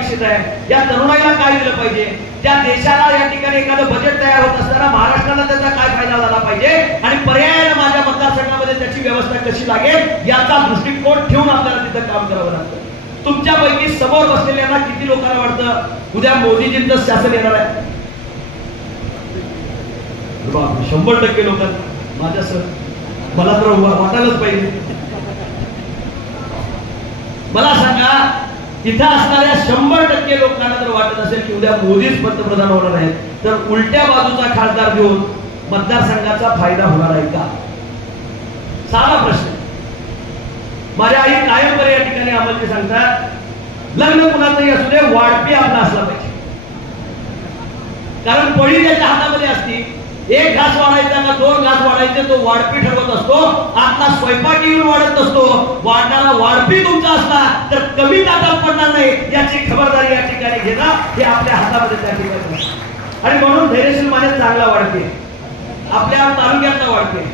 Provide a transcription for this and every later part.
अपेक्षित आहे, या तरुणाईला काय दिलं पाहिजे, त्या देशाला या ठिकाणी एखादं बजेट तयार होत असताना महाराष्ट्राला त्याचा काय फायदा झाला पाहिजे आणि पर्यायाने माझ्या मतदारसंघामध्ये त्याची व्यवस्था कशी लागेल याचा दृष्टिकोन ठेवून आपल्याला तिथं काम करावं लागतं. तुमच्यापैकी समोर बसलेल्यांना किती लोकांना वाटतं उद्या मोदीजींचं शासन येणार आहे? 100% लोकांना. माझ्या सर मला तर वाटायलाच पाहिजे. मला सांगा, इथं असणाऱ्या 100% लोकांना जर वाटत असेल की उद्या मोदीच पंतप्रधान होणार आहेत, तर उलट्या बाजूचा खासदार घेऊन मतदारसंघाचा फायदा होणार आहे का? साधा प्रश्न. माझ्या आई कायम या ठिकाणी आम्हाला सांगतात, लग्न कुणाचंही असू दे, वाढपी आपला असला पाहिजे. कारण पळी त्याच्या हातामध्ये असती. एक घास वाढायचा का 2 घास वाढायचे तो वाढपी ठरवत असतो. आता स्वयंपाक येऊन वाढत असतो. वाढणारा वाढपी तुमचा असला तर कमी ताटात पडणार नाही याची खबरदारी या ठिकाणी घेणं हे आपल्या हातामध्ये त्या ठिकाणी. आणि म्हणून धैर्यशील माने चांगला वाढते, आपल्या तालुक्यातला वाढते,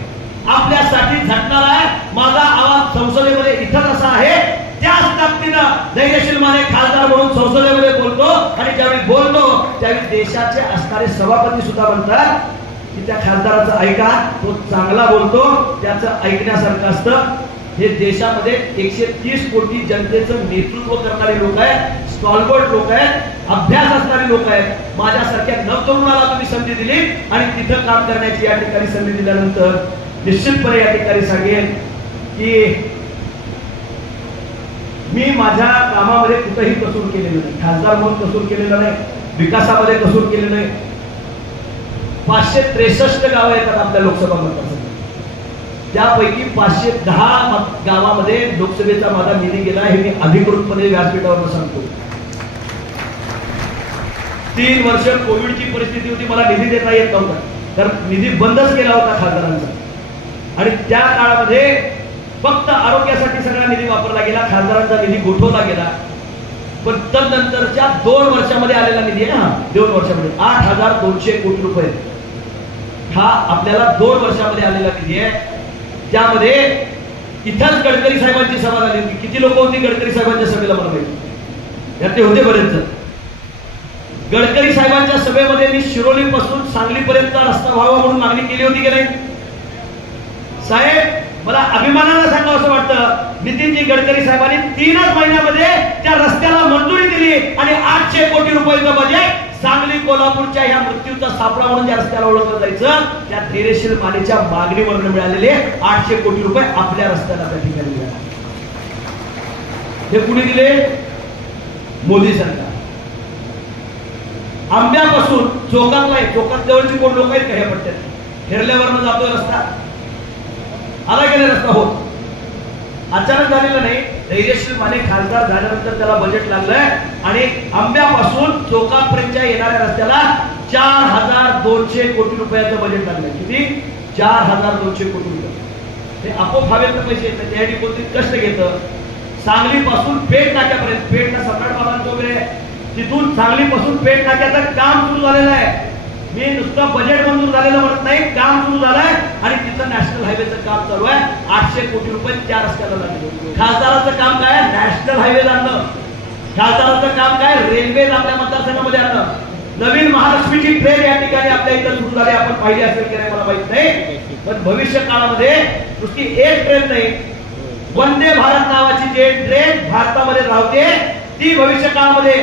आपल्यासाठी झटणारा आहे. माझा आवाज संसदेमध्ये इथंच असा आहे, त्याच ताकदीनं धैर्यशील माने खासदार म्हणून संसदेमध्ये बोलतो. आणि ज्यावेळी बोलतो त्यावेळी देशाचे असणारे सभापती सुद्धा म्हणतात की त्या खासदाराचं ऐका, तो चांगला बोलतो, त्याचं ऐकण्यासारखं असतं. हे देशामध्ये 130 कोटी जनतेचं नेतृत्व करणारे लोक आहेत, स्टॉलवर्ड लोक आहेत, अभ्यास असणारे लोक आहेत. माझ्यासारख्या नवतरुणाला तुम्ही संधी दिली आणि तिथं काम करण्याची या ठिकाणी संधी दिल्यानंतर निश्चितपणे या ठिकाणी सांगेन की मी माझ्या कामामध्ये कुठेही कसूर केलेलं नाही. खासदार म्हणून कसूर केलेला नाही, विकासामध्ये कसूर केलेलं नाही. 563 गावं येतात आपल्या लोकसभा मतदारसंघात. त्यापैकी 510 गावामध्ये लोकसभेचा माझा निधी गेला हे मी अधिकृतपणे व्यासपीठावर सांगतो. 3 वर्ष कोविडची परिस्थिती होती, मला निधी देता येत नव्हता, तर निधी बंदच केला होता खासदारांचा. आणि त्या काळामध्ये फक्त आरोग्यासाठी सगळा निधी वापरला गेला, खासदारांचा निधी गोठवला गेला. पण तदनंतरच्या 2 वर्षामध्ये आलेला निधी आहे ना, 2 वर्षामध्ये 8,200 कोटी रुपये हा आपल्याला 2 वर्षामध्ये आलेला निधी आहे. त्यामध्ये इथंच गडकरी साहेबांची सभा झाली होती. किती लोक होती गडकरी साहेबांच्या सभेला मला माहिती? यात ते होते बरेच जण. गडकरी साहेबांच्या सभेमध्ये मी शिरोली पासून सांगलीपर्यंत रस्ता व्हावा म्हणून मागणी केली होती की नाही साहेब? मला अभिमानानं सांगावं असं वाटतं, नितीनजी गडकरी साहेबांनी 3च महिन्यामध्ये त्या रस्त्याला मंजुरी दिली आणि 800 कोटी रुपयाचं बजेट सांगली कोल्हापूरच्या ह्या मृत्यूचा सापळा म्हणून ज्या रस्त्याला ओळखलं जायचं त्या धैर्यशील मानेच्या मागणीवरून मिळालेले 800 कोटी रुपये आपल्या रस्त्याला त्या ठिकाणी मिळाले. हे कुणी दिले? मोदी सरकार. आंब्यापासून चोकातला आहे, चोकात जवळची कोण लोक आहेत का हे पट्ट्यात? हेरल्यावरनं जातोय रस्ता, आला गेला रस्ता होत अचानक झालेला नाही. धैर्यशील माने खासदार झाल्यानंतर त्याला बजेट लागलंय आणि आंब्यापासून चोकापर्यंतच्या येणाऱ्या रस्त्याला 4,200 कोटी रुपयाचं बजेट लागलंय. किती? 4,200 कोटी रुपये. हे आपोआप हवेत पैसे येतात, त्यासाठी कोणतरी कष्ट घेतं. सांगलीपासून पेठ नाक्यापर्यंत, पेठला सम्राट बाबांचं वगैरे, तिथून सांगलीपासून पेठ नाक्याचं काम सुरू झालेलं आहे. मी नुसतं बजेट मंजूर झालेलं म्हणत नाही, काम सुरू झालंय आणि तिथं नॅशनल हायवेचं काम चालू आहे. 800 कोटी रुपये त्या रस्त्याला लागले. खासदाराचं काम काय? नॅशनल हायवे आणणं. खासदाराचं काम काय? रेल्वे आपल्या मतदारसंघामध्ये आणणं. नवीन महालक्ष्मीची ट्रेन या ठिकाणी आपल्या इथं सुरू झाली, आपण पाहिली असेल की नाही मला माहित नाही, पण भविष्य काळामध्ये नुसती एक ट्रेन नाही, वंदे भारत नावाची जे ट्रेन भारतामध्ये राहते ती भविष्य काळामध्ये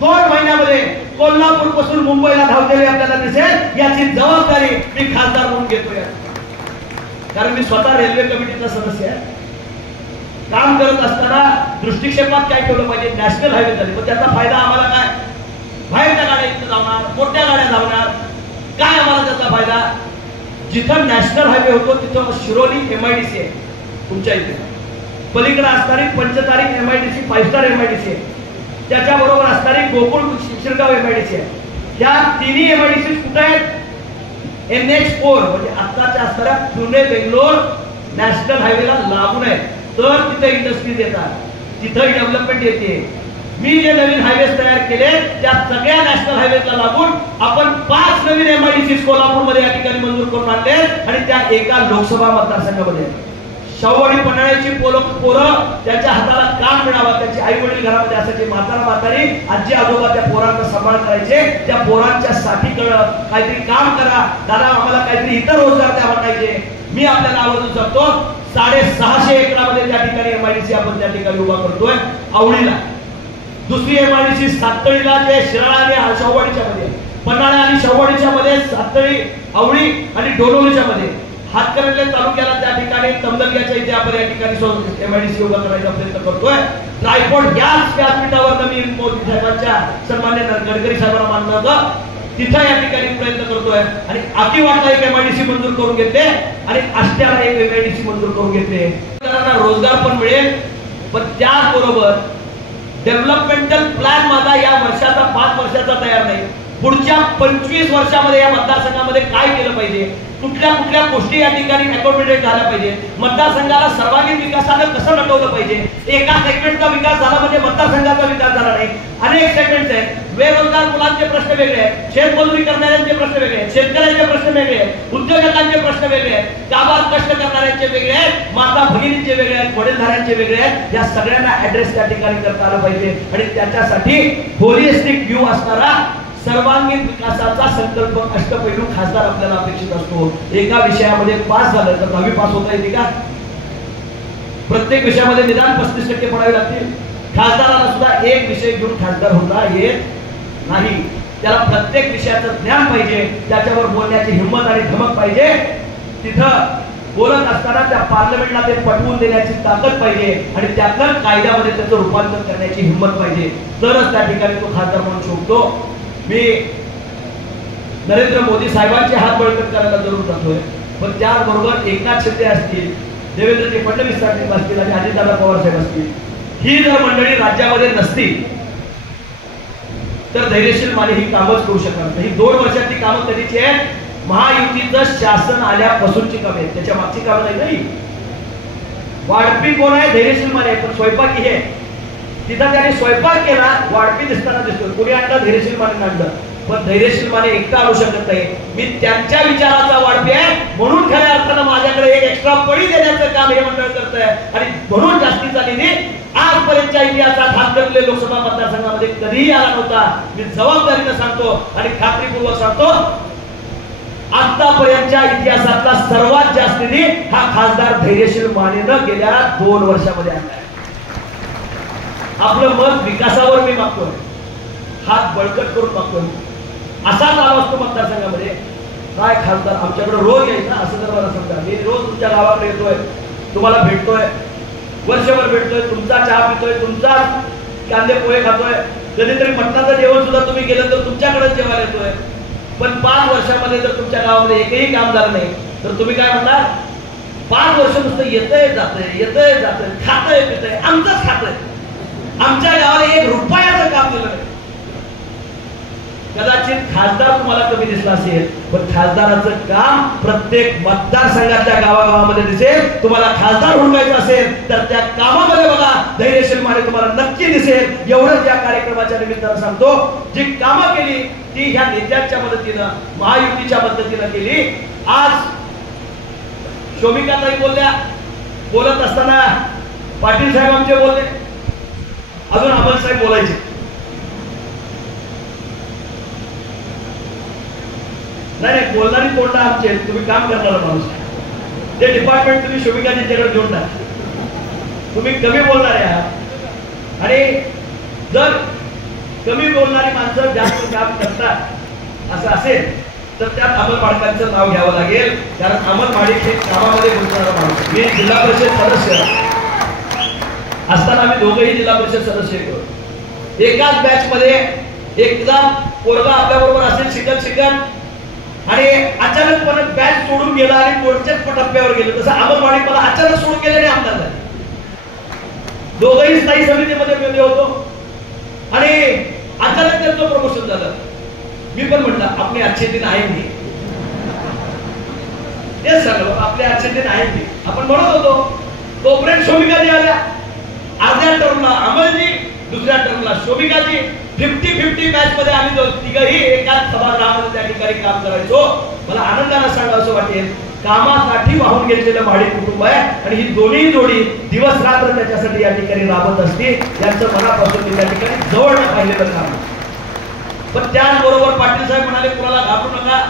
2 महिन्यामध्ये कोल्हापूर पासून मुंबईला धावतेली आपल्याला दिसेल. याची जबाबदारी मी खासदार म्हणून घेतोय, कारण मी स्वतः रेल्वे कमिटीचा सदस्य आहे. काम करत असताना दृष्टिक्षेपात काय ठेवलं पाहिजे? नॅशनल हायवे झाले, मग त्याचा फायदा आम्हाला काय? बाहेरच्या गाड्या इथं धावणार, मोठ्या गाड्या धावणार, काय आम्हाला त्याचा फायदा? जिथं नॅशनल हायवे होतो तिथं शिरोली MIDC आहे तुमच्या इथे, पलीकडे असणारी पंचतारीख MIDC 5 स्टार MIDC आहे, त्याच्याबरोबर असणारी गोकुळ शिरगाव MIDC आहे. या तिन्ही MIDC कुठे आहेत? NH4 म्हणजे आत्ताच्या असणाऱ्या पुणे बेंगलोर नॅशनल हायवेला लागून आहे. तर तिथे इंडस्ट्रीज येतात, तिथं डेव्हलपमेंट येते. मी जे नवीन हायवेज तयार केले त्या सगळ्या नॅशनल हायवेला लागून आपण 5 नवीन MIDC कोल्हापूरमध्ये या ठिकाणी मंजूर करून आणले आणि त्या एका लोकसभा मतदारसंघामध्ये. शाहूवाडी पन्हाळ्याची पोरं त्यांच्या हाताला मान मिळावा, त्यांचे आई वडील घरामध्ये असायचे, म्हातारी आजी आजोबा त्या पोरांचा सांभाळ करायचे, त्या पोरांच्या साठी काहीतरी काम करा दादा, आम्हाला काहीतरी इतर रोजगार द्या म्हणायचे. मी आपल्याला आवर्जून सांगतो 650 एकरामध्ये त्या ठिकाणी एमआयडीसी आपण त्या ठिकाणी उभा करतोय आवळीला. दुसरी एमआयडीसी सातळीला, जे शिराळा आणि शाहूवाडीच्या मध्ये, पन्हाळा आणि शाहूवाडीच्या मध्ये, सातळी आवळी आणि डोंबिवलीच्या मध्ये, हातकणंगले तालुक्याला त्या ठिकाणी तमदलग्याच्या इथे आपण या ठिकाणी एमआयडीसी उभा करायचा प्रयत्न करतोय. ट्रायपॉड याच व्यासपीठावर मी मोदी साहेबांच्या सन्मान्य गडकरी साहेबांना मानलं होतं, तिथं या ठिकाणी प्रयत्न करतोय. आणि आकिवाडला एक एमआयडीसी मंजूर करून घेतले आणि आष्ट्याला एक एमआयडीसी मंजूर करून घेतले. रोजगार पण मिळेल, पण त्याचबरोबर डेव्हलपमेंटल प्लॅन माझा या वर्षाचा 5 वर्षाचा तयार नाही, पुढच्या 25 वर्षामध्ये या मतदारसंघामध्ये काय केलं पाहिजे, कुठल्या गोष्टी या ठिकाणी अकोमोडेट झाल्या पाहिजे, मतदारसंघाला सर्वांगीण विकासानं कसं नटवलं पाहिजे. एका सेगमेंटचा विकास झाला म्हणजे मतदारसंघाचा विकास झाला नाही. अनेक सेगमेंट्स आहेत. बेरोजगार मुलांचे प्रश्न वेगळे आहेत, शेतमजुरी करणाऱ्यांचे प्रश्न वेगळे आहेत, शेतकऱ्यांचे प्रश्न वेगळे आहेत, उद्योजकांचे प्रश्न वेगळे आहेत, गावात कष्ट करणाऱ्यांचे वेगळे आहेत, माता भगिनींचे वेगळे आहेत, वडीलधाऱ्यांचे वेगळे आहेत. या सगळ्यांना ऍड्रेस त्या ठिकाणी करता आलं पाहिजे आणि त्याच्यासाठी होलिस्टिक व्ह्यू असणारा सर्वांगीण विकासाचा संकल्प अष्टपैलू खासदार आपल्याला अपेक्षित असतो. एका विषयामध्ये पास झालं तर 10वी पास होता येते का? प्रत्येक विषयामध्ये निदान 35% पडावे लागतील. खासदाराला सुद्धा एक विषय घेऊन खासदार होता येत नाही. त्याला प्रत्येक विषयाचं ज्ञान पाहिजे, त्याच्यावर बोलण्याची हिंमत आणि धमक पाहिजे. तिथं बोलत असताना त्या पार्लमेंटला ते पटवून देण्याची ताकद पाहिजे आणि त्यातून कायद्यामध्ये त्याचं रूपांतर करण्याची हिंमत पाहिजे, तरच त्या ठिकाणी तो खासदार म्हणून शोभतो. मी नरेंद्र मोदी साहेबांचे हात बळकट करायला जरूर जातोय, पण त्याचबरोबर एकनाथ शिंदे असतील, देवेंद्रजी फडणवीस साहेब असतील आणि अजितदादा पवार साहेब असतील, ही जर मंडळी राज्यामध्ये नसतील तर धैर्यशील माने ही कामच करू शकणार नाही. 2 वर्षातली कामं कधीची आहेत? महायुतीचं शासन आल्यापासूनची कामे आहेत, त्याच्या मागची कामं नाही. वाढपी कोण आहे? धैर्यशील माने. पण स्वयंपाकी हे तिथं त्याने स्वयंपाक केला, वाढपी दिसताना दिसतो. कोणी आणलं? धैर्यशील माने आणलं. पण धैर्यशील माने एकटा आणू शकत नाही. मी त्यांच्या विचाराचा वाढपी आहे म्हणून खऱ्या अर्थानं माझ्याकडे एक एक्स्ट्रा पळी देण्याचं काम हे मंडळ करत आहे आणि म्हणून जास्तीचा निधी आजपर्यंतच्या इतिहासात हातकणंगले लोकसभा मतदारसंघामध्ये कधीही आला नव्हता. मी जबाबदारीनं सांगतो आणि खात्रीपूर्वक सांगतो, आतापर्यंतच्या इतिहासातला सर्वात जास्त निधी हा खासदार धैर्यशील मानेनं गेल्या 2 वर्षामध्ये आणला. आपलं मत विकासावर मी मागतोय, हात बळकट करून मागतोय. असाच आलो असतो मतदारसंघामध्ये, काय खासदार आमच्याकडे रोज यायचा असं जर मला समजा, मी रोज तुमच्या गावाकडे येतोय, तुम्हाला भेटतोय, वर्षभर भेटतोय, तुमचा चहा पितोय, तुमचा कांदे पोहे खातोय, कधीतरी मटणाचं जेवण सुद्धा तुम्ही गेलं तर तुमच्याकडे जेवायला येतोय. पण 5 वर्षामध्ये जर तुमच्या गावामध्ये एकही काम झालं नाही तर तुम्ही काय म्हणणार? 5 वर्ष नुसतं येतंय जातंय खातंय पितंय, आमचंच खातंय, आमच्या गावाला 1 रुपयाचं काम दिलं नाही. कदाचित खासदार तुम्हाला कमी दिसला असेल, पण खासदाराचं काम प्रत्येक मतदारसंघाच्या गावागावामध्ये दिसेल. तुम्हाला खासदार हुडकायचं असेल तर त्या कामामध्ये बघा धैर्यशील माने तुम्हाला नक्की दिसेल. एवढंच या कार्यक्रमाच्या निमित्तानं सांगतो. जी कामं केली ती ह्या नेत्यांच्या मदतीनं, महायुतीच्या मदतीनं केली. आज शोभिकाताई बोलल्या, बोलत असताना पाटील साहेब आमचे बोलले, अजून अमल साहेब बोलायचे. नाही बोलणारी कोण आमचे, तुम्ही काम करणारा माणूस, ते डिपार्टमेंट तुम्ही शोभिकाजींच्याकडे घेऊन टाका. तुम्ही कमी बोलणारे आहात आणि जर कमी बोलणारी माणसं जास्त काम करतात असं असेल तर त्यात अमल माडकांचं नाव घ्यावं लागेल. कारण अमल माडिक हे कामामध्ये गुंतणारा माणूस. मी जिल्हा परिषद सदस्य असताना आम्ही दोघेही जिल्हा परिषद सदस्य होतो. एकाच बॅच मध्ये एकदा पोरगा आपल्या बरोबर असेल शिकत आणि अचानकपणे बॅच सोडून गेला आणि पुढच्याच टप्प्यावर गेलो. तसं अमल माडिक मला अचानक सोडून गेल्याने आमदार झाले. दोघेही स्थायी समितीमध्ये गेले होतो आणि अचानक त्यांचं प्रमोशन झालं. मी पण म्हटलं आपले अच्छे दिन आएंगे, तेच सांगलो आपले अच्छे दिन आएंगे आपण म्हणत होतो. तोपर्यंत शोभिकाजी आल्या. अर्ध्या टर्मला अमलजी, दुसऱ्या टर्मला शोभिकाजी. 50-50 मॅच मध्ये आम्ही तिघही एकाच सभागृहामध्ये त्या ठिकाणी काम करायचो. मला आनंदाने सांगावं असं वाटेल कामासाठी वाहून घेतलेलं माडी कुटुंब आहे आणि ही दोन्ही जोडी दिवस रात्र त्याच्यासाठी या ठिकाणी राबत असते. यांचं मनापासून मी त्या ठिकाणी जवळ पाहिलेलं काम. पण त्याचबरोबर पाटील साहेब म्हणाले कुणाला घाबरू नका.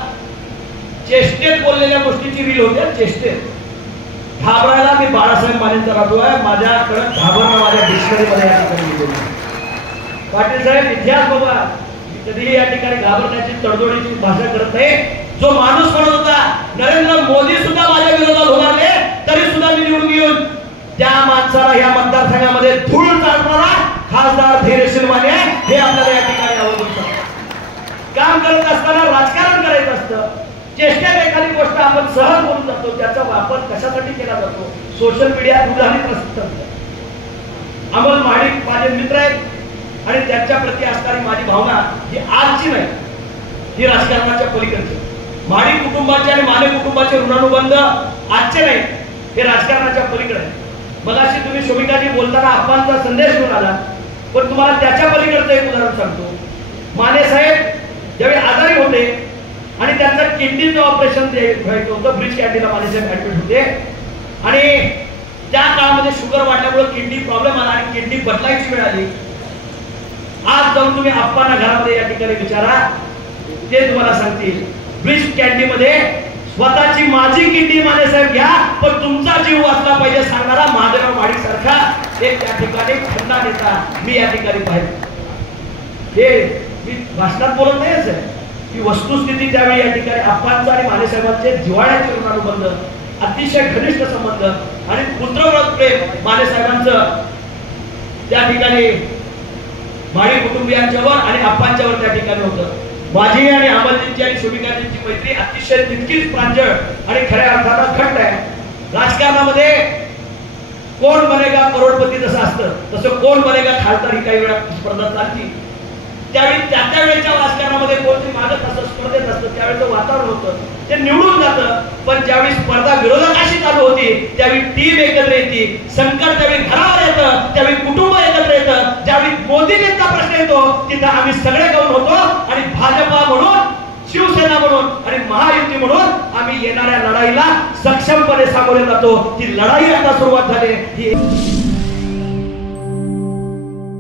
चेष्टेत बोललेल्या गोष्टीची रील होत्या. चेष्टेत घाबरायला मी बाळासाहेब मानेंचा राहतो आहे. माझ्याकडे घाबरणं माझ्या डिक्शनरीमध्ये या ठिकाणी लिहिलेलं आहे. पाटील साहेब इतिहास बघा, कधीही या ठिकाणी घाबरण्याची तडजोडीची भाषा करत नाही. जो माणूस म्हणत होता नरेंद्र मोदी सुद्धा माझ्या विरोधात उभारले तरी सुद्धा मी निवडून येऊन, त्या माणसाला या मतदारसंघामध्ये धूळ चालणारा खासदार धैर्यशील माने हे आपल्याला या ठिकाणी आवडतं. काम करत असताना राजकारण करायचं असतं. चेष्टेत एखादी गोष्ट आपण सहज बोलून जातो, त्याचा वापर कशासाठी केला जातो. सोशल मीडिया दुधाने प्रसिद्ध. अमोल महाडिक माझे मित्र आहेत आणि त्यांच्या प्रती असणारी माझी भावना ही आजची नाही, ही राजकारणाच्या पलीकडची. महाडिक कुटुंबाचे आणि माने कुटुंबाचे ऋणानुबंध आजचे नाही, हे राजकारणाच्या पलीकडे आहे. मगाशी तुम्ही शोभिकाजी बोलताना आप्पांचा संदेश घेऊन आला, पण तुम्हाला त्याच्या पलीकडचं एक उदाहरण सांगतो. माने साहेब ज्यावेळी आजारी होते आणि त्यांचं किडनीचं ऑपरेशन व्हायचं होतं, ब्रिज कॅन्टीनला माने साहेब ऍडमिट होते आणि त्या काळामध्ये शुगर वाढल्यामुळे किडनी प्रॉब्लेम आला आणि किडनी बदलायची वेळ आली. आज जाऊन तुम्ही आप्पांना घरामध्ये या ठिकाणी विचारा, ते तुम्हाला सांगतील. ब्रिज कॅन्टीनमध्ये स्वतःची माझी किडनी माने साहेब घ्या पण तुमचा जीव वाचला पाहिजे सांगणारा महादेव वाडी सारखा एक त्या ठिकाणी खंडा नेता मी या ठिकाणी पाहिजे. हे मी भाषणात बोलत नाही आहे की वस्तुस्थिती त्यावेळी या ठिकाणी आप्पांचा आणि माने साहेबांचे जिव्हाळ्याचे ऋणानुबंध, अतिशय घनिष्ठ संबंध आणि पुत्रव्रत प्रेम माने साहेबांचं त्या ठिकाणी माडी कुटुंबियांच्यावर आणि आप्पांच्यावर त्या ठिकाणी होतं. माझी आणि अमलजींची आणि शोभिकाजींची मैत्री अतिशय तितकीच प्रांजळ आणि खऱ्या अर्थानं घट्ट आहे. राजकारणामध्ये कोण बनेगा करोडपती जसं असतं तसं कोण बनेगा खासदार ही काही वेळा स्पर्धा चालती. त्यावेळी त्या वेळेच्या राजकारणामध्ये कोणतरी मागत असतं, स्पर्धेत असतं, त्यावेळेचं वातावरण होतं, ते निवडून जातं. पण ज्यावेळी स्पर्धा विरोधकाशी चालू होती त्यावेळी टीम एकत्र येते, संकट ज्यावेळी घरावर येतं त्यावेळी कुटुंब एकत्र येतं. ज्यावेळी मोदींचा प्रश्न येतो तिथं आम्ही सगळे गाऊन होतो आणि भाजपा म्हणून, शिवसेना म्हणून आणि महायुती म्हणून आम्ही येणाऱ्या लढाईला सक्षमपणे सामोरे जातो. ती लढाई आता सुरुवात झाली.